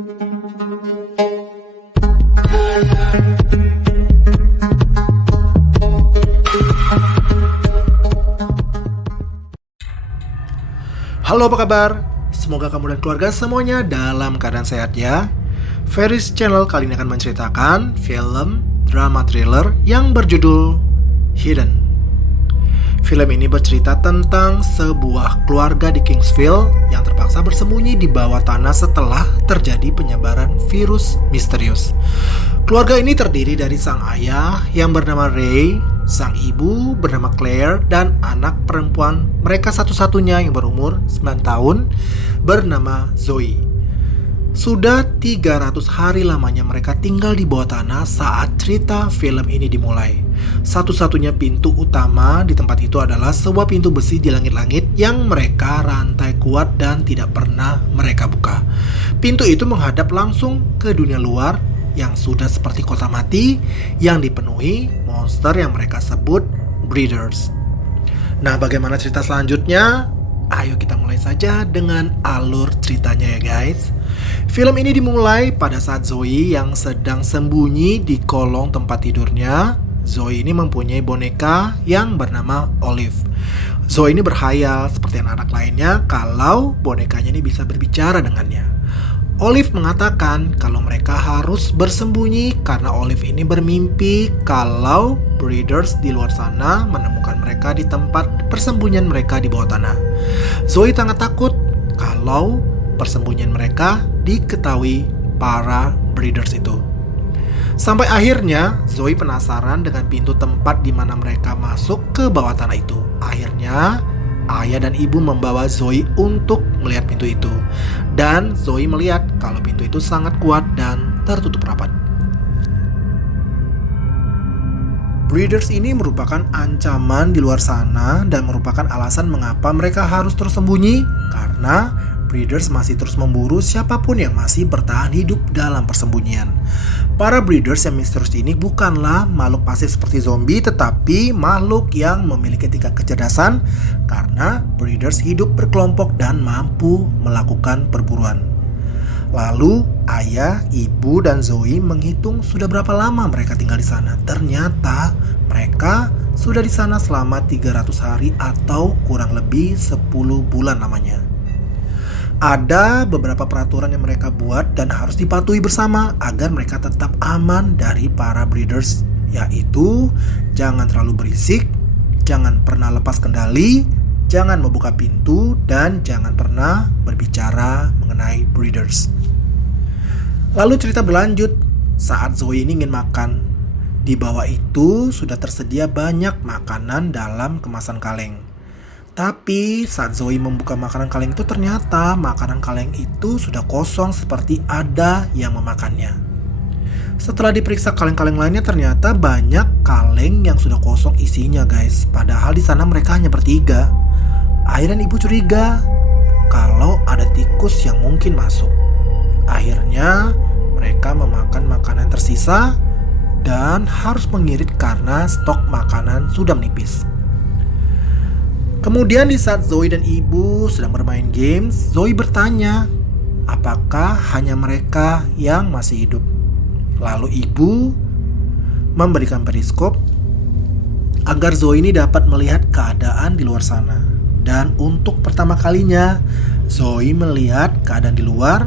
Halo, apa kabar? Semoga kamu dan keluarga semuanya dalam keadaan sehat ya. Ferris Channel kali ini akan menceritakan film drama thriller yang berjudul Hidden. Film ini bercerita tentang sebuah keluarga di Kingsville yang terpaksa bersembunyi di bawah tanah setelah terjadi penyebaran virus misterius. Keluarga ini terdiri dari sang ayah yang bernama Ray, sang ibu bernama Claire, dan anak perempuan mereka satu-satunya yang berumur 9 tahun bernama Zoe. Sudah 300 hari lamanya mereka tinggal di bawah tanah saat cerita film ini dimulai. Satu-satunya pintu utama di tempat itu adalah sebuah pintu besi di langit-langit yang mereka rantai kuat dan tidak pernah mereka buka. Pintu itu menghadap langsung ke dunia luar yang sudah seperti kota mati yang dipenuhi monster yang mereka sebut breeders. Nah, bagaimana cerita selanjutnya? Ayo kita mulai saja dengan alur ceritanya ya guys. Film ini dimulai pada saat Zoe yang sedang sembunyi di kolong tempat tidurnya. Zoe ini mempunyai boneka yang bernama Olive. Zoe ini berhayal seperti anak-anak lainnya kalau bonekanya ini bisa berbicara dengannya. Olive mengatakan kalau mereka harus bersembunyi karena Olive ini bermimpi kalau breeders di luar sana menemukan mereka di tempat persembunyian mereka di bawah tanah. Zoe sangat takut kalau persembunyian mereka diketahui para breeders itu. Sampai akhirnya Zoe penasaran dengan pintu tempat di mana mereka masuk ke bawah tanah itu. Akhirnya ayah dan ibu membawa Zoe untuk melihat pintu itu. Dan Zoe melihat kalau pintu itu sangat kuat dan tertutup rapat. Breeders ini merupakan ancaman di luar sana dan merupakan alasan mengapa mereka harus terus sembunyi, karena breeders masih terus memburu siapapun yang masih bertahan hidup dalam persembunyian. Para breeders yang misterius ini bukanlah makhluk pasif seperti zombie, tetapi makhluk yang memiliki tingkat kecerdasan karena breeders hidup berkelompok dan mampu melakukan perburuan. Lalu ayah, ibu, dan Zoe menghitung sudah berapa lama mereka tinggal di sana. Ternyata mereka sudah di sana selama 300 hari atau kurang lebih 10 bulan lamanya. Ada beberapa peraturan yang mereka buat dan harus dipatuhi bersama agar mereka tetap aman dari para breeders, yaitu jangan terlalu berisik, jangan pernah lepas kendali, jangan membuka pintu, dan jangan pernah berbicara mengenai breeders. Lalu cerita berlanjut saat Zoe ini ingin makan. Di bawah itu sudah tersedia banyak makanan dalam kemasan kaleng. Tapi saat Zoe membuka makanan kaleng itu, ternyata makanan kaleng itu sudah kosong seperti ada yang memakannya. Setelah diperiksa kaleng-kaleng lainnya, ternyata banyak kaleng yang sudah kosong isinya guys. Padahal di sana mereka hanya bertiga. Ayah dan ibu curiga kalau ada tikus yang mungkin masuk. Akhirnya mereka memakan makanan tersisa dan harus mengirit karena stok makanan sudah menipis. Kemudian di saat Zoe dan ibu sedang bermain games, Zoe bertanya, apakah hanya mereka yang masih hidup? Lalu ibu memberikan periskop agar Zoe ini dapat melihat keadaan di luar sana. Dan untuk pertama kalinya Zoe melihat keadaan di luar,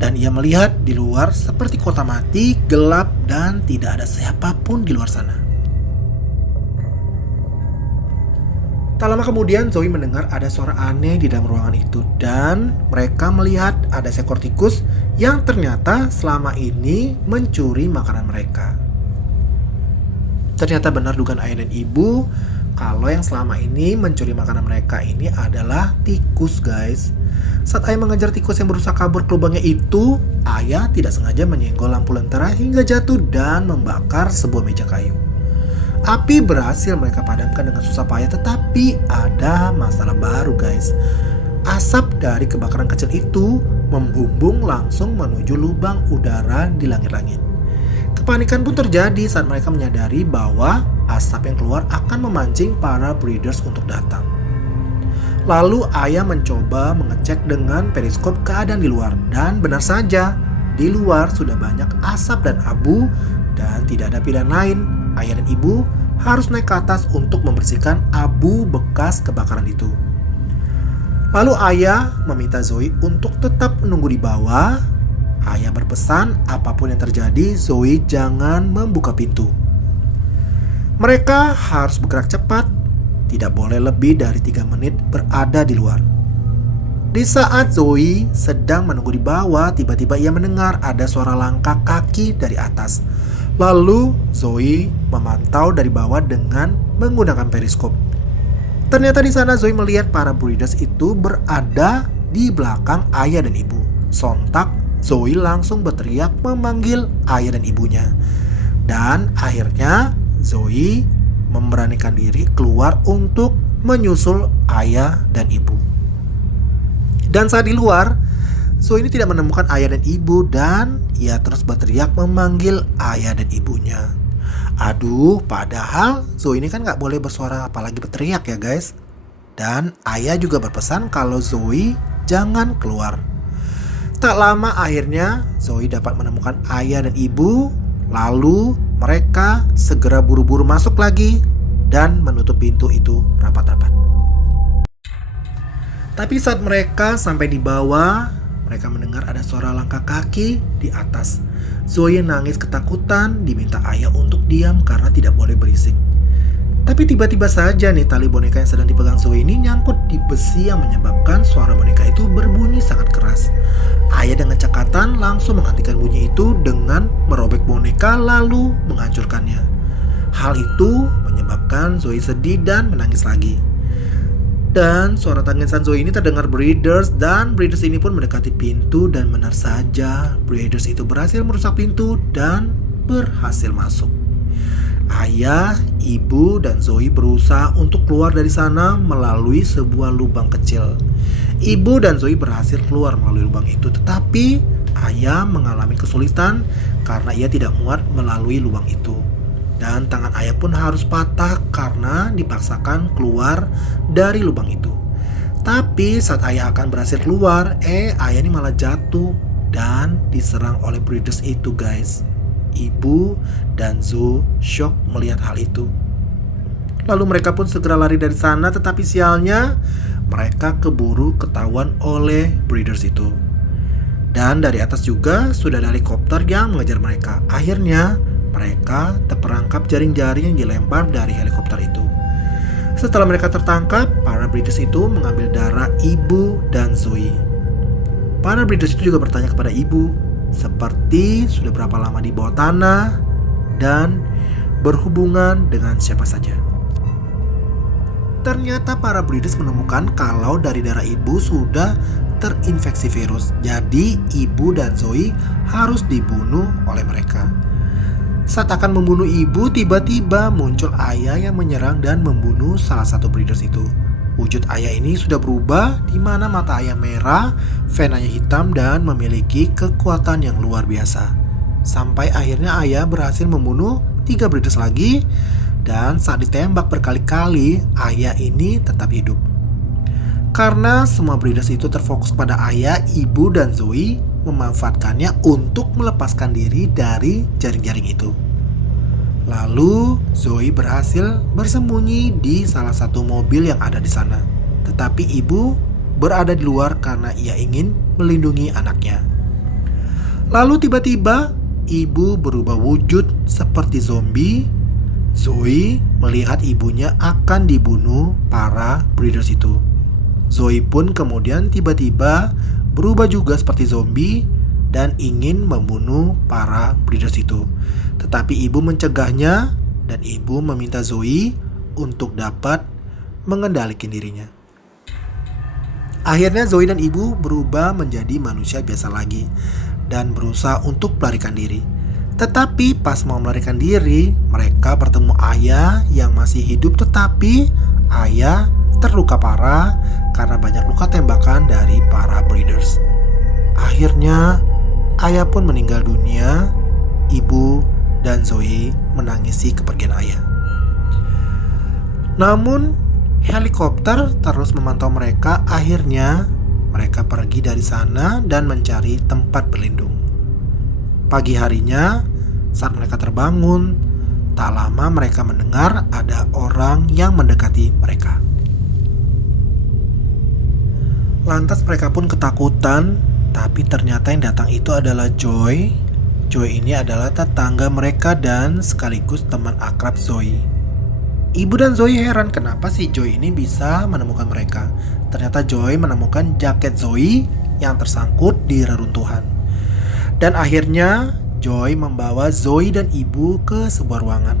dan ia melihat di luar seperti kota mati, gelap, dan tidak ada siapapun di luar sana. Tak lama kemudian Zoe mendengar ada suara aneh di dalam ruangan itu, dan mereka melihat ada seekor tikus yang ternyata selama ini mencuri makanan mereka. Ternyata benar dugaan ayah dan ibu kalau yang selama ini mencuri makanan mereka ini adalah tikus guys. Saat ayah mengejar tikus yang berusaha kabur ke lubangnya itu, ayah tidak sengaja menyenggol lampu lentera hingga jatuh dan membakar sebuah meja kayu. Api berhasil mereka padamkan dengan susah payah, tetapi ada masalah baru guys. Asap dari kebakaran kecil itu membumbung langsung menuju lubang udara di langit-langit. Kepanikan pun terjadi saat mereka menyadari bahwa asap yang keluar akan memancing para breeders untuk datang. Lalu ayah mencoba mengecek dengan periskop keadaan di luar. Dan benar saja, di luar sudah banyak asap dan abu dan tidak ada pilihan lain. Ayah dan ibu harus naik ke atas untuk membersihkan abu bekas kebakaran itu. Lalu ayah meminta Zoe untuk tetap menunggu di bawah. Ayah berpesan apapun yang terjadi, Zoe jangan membuka pintu. Mereka harus bergerak cepat. Tidak boleh lebih dari 3 menit berada di luar. Di saat Zoe sedang menunggu di bawah, tiba-tiba ia mendengar ada suara langkah kaki dari atas. Lalu Zoe memantau dari bawah dengan menggunakan periskop. Ternyata di sana Zoe melihat para breeders itu berada di belakang ayah dan ibu. Sontak Zoe langsung berteriak memanggil ayah dan ibunya. Dan akhirnya Zoe memberanikan diri keluar untuk menyusul ayah dan ibu. Dan saat di luar, Zoe ini tidak menemukan ayah dan ibu dan ia terus berteriak memanggil ayah dan ibunya. Aduh, padahal Zoe ini kan gak boleh bersuara apalagi berteriak ya guys. Dan ayah juga berpesan kalau Zoe jangan keluar. Tak lama akhirnya Zoe dapat menemukan ayah dan ibu. Lalu mereka segera buru-buru masuk lagi dan menutup pintu itu rapat-rapat. Tapi saat mereka sampai di bawah, mereka mendengar ada suara langkah kaki di atas. Zoe nangis ketakutan, diminta ayah untuk diam karena tidak boleh berisik. Tapi tiba-tiba saja nih tali boneka yang sedang dipegang Zoe ini nyangkut di besi yang menyebabkan suara boneka itu berbunyi sangat keras. Ayah dengan cekatan langsung menghentikan bunyi itu dengan merobek boneka lalu menghancurkannya. Hal itu menyebabkan Zoe sedih dan menangis lagi. Dan suara tangisan Zoe ini terdengar breeders dan breeders ini pun mendekati pintu dan benar saja breeders itu berhasil merusak pintu dan berhasil masuk. Ayah, ibu, dan Zoe berusaha untuk keluar dari sana melalui sebuah lubang kecil. Ibu dan Zoe berhasil keluar melalui lubang itu, tetapi ayah mengalami kesulitan karena ia tidak muat melalui lubang itu. Dan tangan ayah pun harus patah karena dipaksakan keluar dari lubang itu. Tapi saat ayah akan berhasil keluar, ayah ini malah jatuh dan diserang oleh breeders itu guys. Ibu dan Zoe shock melihat hal itu. Lalu mereka pun segera lari dari sana, tetapi sialnya mereka keburu ketahuan oleh breeders itu. Dan dari atas juga sudah ada helikopter yang mengejar mereka. Akhirnya mereka terperangkap jaring-jaring yang dilempar dari helikopter itu. Setelah mereka tertangkap, para breeders itu mengambil darah ibu dan Zoe. Para breeders itu juga bertanya kepada ibu, seperti sudah berapa lama di bawah tanah dan berhubungan dengan siapa saja. Ternyata para breeders menemukan kalau dari darah ibu sudah terinfeksi virus. Jadi ibu dan Zoe harus dibunuh oleh mereka. Saat akan membunuh ibu, tiba-tiba muncul ayah yang menyerang dan membunuh salah satu breeders itu. Wujud ayah ini sudah berubah, di mana mata ayah merah, venanya hitam dan memiliki kekuatan yang luar biasa. Sampai akhirnya ayah berhasil membunuh 3 breeders lagi, dan saat ditembak berkali-kali, ayah ini tetap hidup. Karena semua breeders itu terfokus pada ayah, ibu, dan Zoe, memanfaatkannya untuk melepaskan diri dari jaring-jaring itu. Lalu Zoe berhasil bersembunyi di salah satu mobil yang ada di sana. Tetapi ibu berada di luar karena ia ingin melindungi anaknya. Lalu tiba-tiba ibu berubah wujud seperti zombie. Zoe melihat ibunya akan dibunuh para breeders itu. Zoe pun kemudian tiba-tiba berubah juga seperti zombie dan ingin membunuh para breeders itu. Tetapi ibu mencegahnya dan ibu meminta Zoe untuk dapat mengendalikan dirinya. Akhirnya Zoe dan ibu berubah menjadi manusia biasa lagi dan berusaha untuk melarikan diri. Tetapi pas mau melarikan diri, mereka bertemu ayah yang masih hidup, tetapi ayah terluka parah karena banyak luka tembakan dari para breeders. Akhirnya ayah pun meninggal dunia. Ibu dan Zoe menangisi kepergian ayah. Namun Helikopter terus memantau mereka. Akhirnya mereka pergi dari sana dan mencari tempat berlindung. Pagi harinya, saat mereka terbangun, tak lama mereka mendengar ada orang yang mendekati mereka. Lantas mereka pun ketakutan, tapi ternyata yang datang itu adalah Joy. Joy ini adalah tetangga mereka dan sekaligus teman akrab Zoe. Ibu dan Zoe heran kenapa sih Joy ini bisa menemukan mereka. Ternyata Joy menemukan jaket Zoe yang tersangkut di reruntuhan. Dan akhirnya Joy membawa Zoe dan ibu ke sebuah ruangan.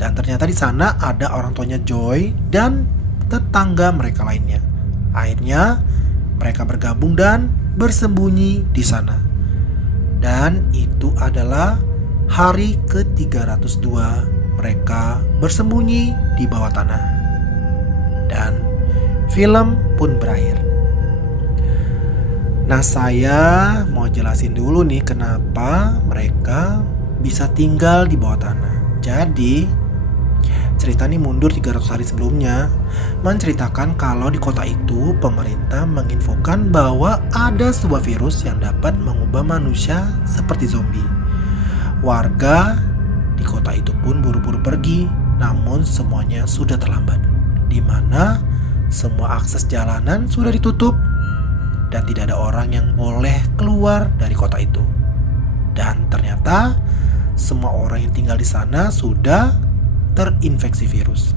Dan ternyata di sana ada orang tuanya Joy dan tetangga mereka lainnya. Akhirnya mereka bergabung dan bersembunyi di sana. Dan itu adalah hari ke-302 mereka bersembunyi di bawah tanah. Dan film pun berakhir. Nah, saya mau jelasin dulu nih kenapa mereka bisa tinggal di bawah tanah. Jadi cerita ini mundur 300 hari sebelumnya, menceritakan kalau di kota itu pemerintah menginfokan bahwa ada sebuah virus yang dapat mengubah manusia seperti zombie. Warga di kota itu pun buru-buru pergi, namun semuanya sudah terlambat, di mana semua akses jalanan sudah ditutup dan tidak ada orang yang boleh keluar dari kota itu. Dan ternyata semua orang yang tinggal di sana sudah terinfeksi virus.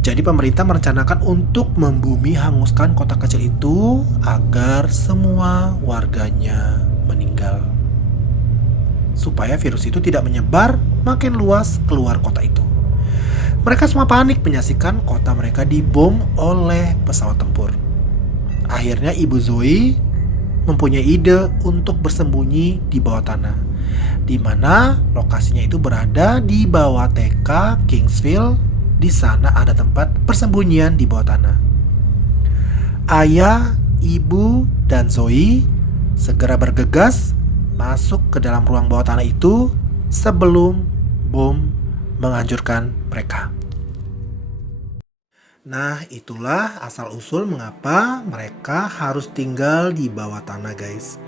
Jadi pemerintah merencanakan untuk membumi hanguskan kota kecil itu agar semua warganya meninggal, supaya virus itu tidak menyebar makin luas keluar kota itu. Mereka semua panik menyaksikan kota mereka dibom oleh pesawat tempur. Akhirnya ibu Zoe mempunyai ide untuk bersembunyi di bawah tanah, di mana lokasinya itu berada di bawah TK Kingsville. Di sana ada tempat persembunyian di bawah tanah. Ayah, ibu, dan Zoe segera bergegas masuk ke dalam ruang bawah tanah itu sebelum bom menghancurkan mereka. Nah, itulah asal-usul mengapa mereka harus tinggal di bawah tanah, guys.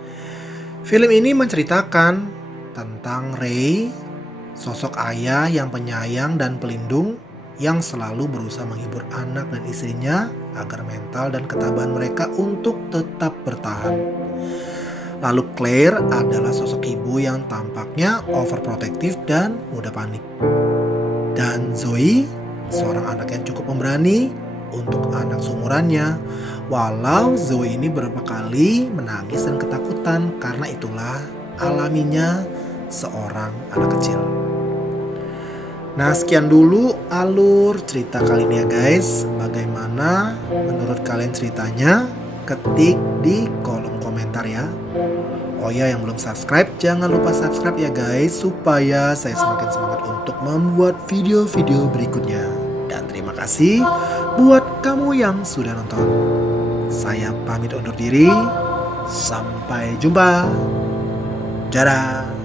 Film ini menceritakan tentang Ray, sosok ayah yang penyayang dan pelindung yang selalu berusaha menghibur anak dan istrinya agar mental dan ketabahan mereka untuk tetap bertahan. Lalu Claire adalah sosok ibu yang tampaknya overprotective dan mudah panik. Dan Zoe, seorang anak yang cukup pemberani untuk anak seumurannya, walau Zoe ini beberapa kali menangis dan ketakutan karena itulah alaminya seorang anak kecil. Nah, sekian dulu alur cerita kali ini ya guys. Bagaimana menurut kalian ceritanya? Ketik di kolom komentar ya. Oh ya, yang belum subscribe, jangan lupa subscribe ya guys, supaya saya semakin semangat untuk membuat video-video berikutnya. Dan terima kasih buat kamu yang sudah nonton. Saya pamit undur diri. Sampai jumpa. Dadah.